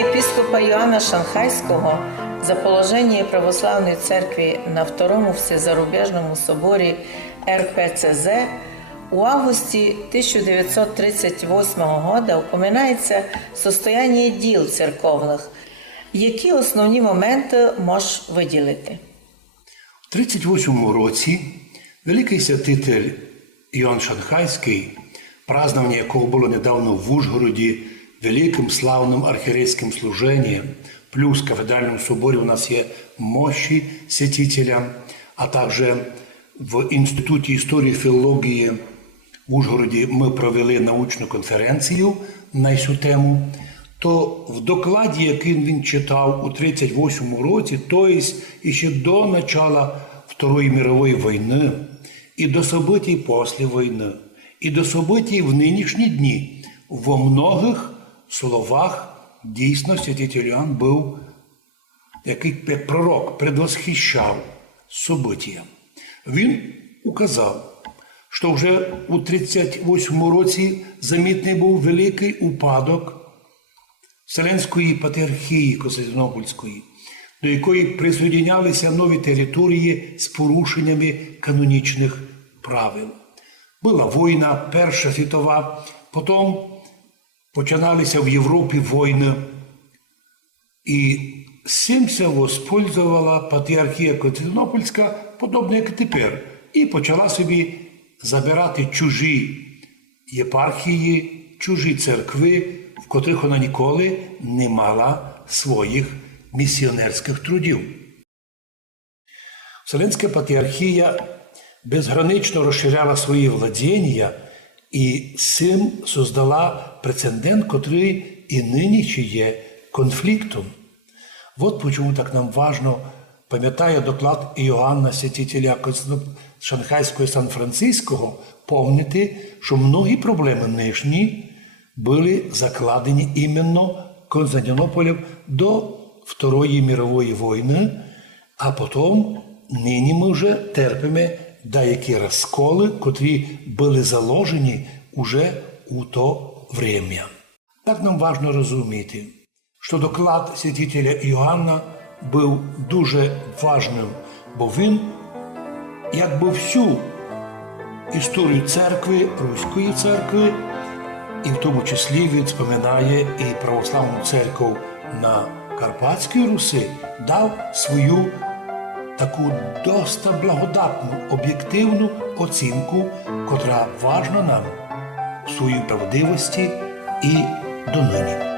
епископа Иоанна Шанхайского за положение православной церкви на Второму Всезарубежному соборі РПЦЗ у августі 1938 года упоминається состояние діл церковних. Які основні моменти можеш виділити? У 1938 році великий святитель Іоанн Шанхайський, празднование якого було недавно в Ужгороді, великим славним архиерейским служением, плюс в кафедральному соборі у нас є мощі святителя, а також в Інституті історії і філології в Ужгороді ми провели научну конференцію на цю тему, то в докладі, який він читав у 1938 році, тобто ще до начала Второї мирової війни, і до событий після війни, і до событий в нинішні дні, во многих словах дійсно святитель Іоанн був як пророк, предвосхищав события. Він указав, що вже у 1938 році замітний був великий упадок Вселенської патріархії Константинопольської, до якої присоединялися нові території з порушеннями канонічних правил. Була війна, Перша світова, потім починалися в Європі війни, і з цим се воспользувала патріархія Константинопольська, подобно як і тепер, і почала собі забирати чужі єпархії, чужі церкви, в котрих вона ніколи не мала своїх місіонерських трудів. Вселенська патріархія безгранично розширяла свої владіння і з цим создала прецедент, котрий і нині є конфліктом. Вот чому так нам важно, пам'ятає доклад Іоанна Святителя Шанхайського і Сан-Франциського, помнити, що многі проблеми нижні були закладені іменно Константинополем до Второї мирової війни, а потім нині ми вже терпимо деякі розколи, котрі були заложені уже у то время. Так нам важно розуміти, що доклад святителя Іоанна був дуже важним, бо він, якби всю історію церкви, Руської церкви, і в тому числі він споминає і православну церкву на Карпатській Русі, дав свою таку доста благодатну, об'єктивну оцінку, котра важна нам в своїй правдивості і донині.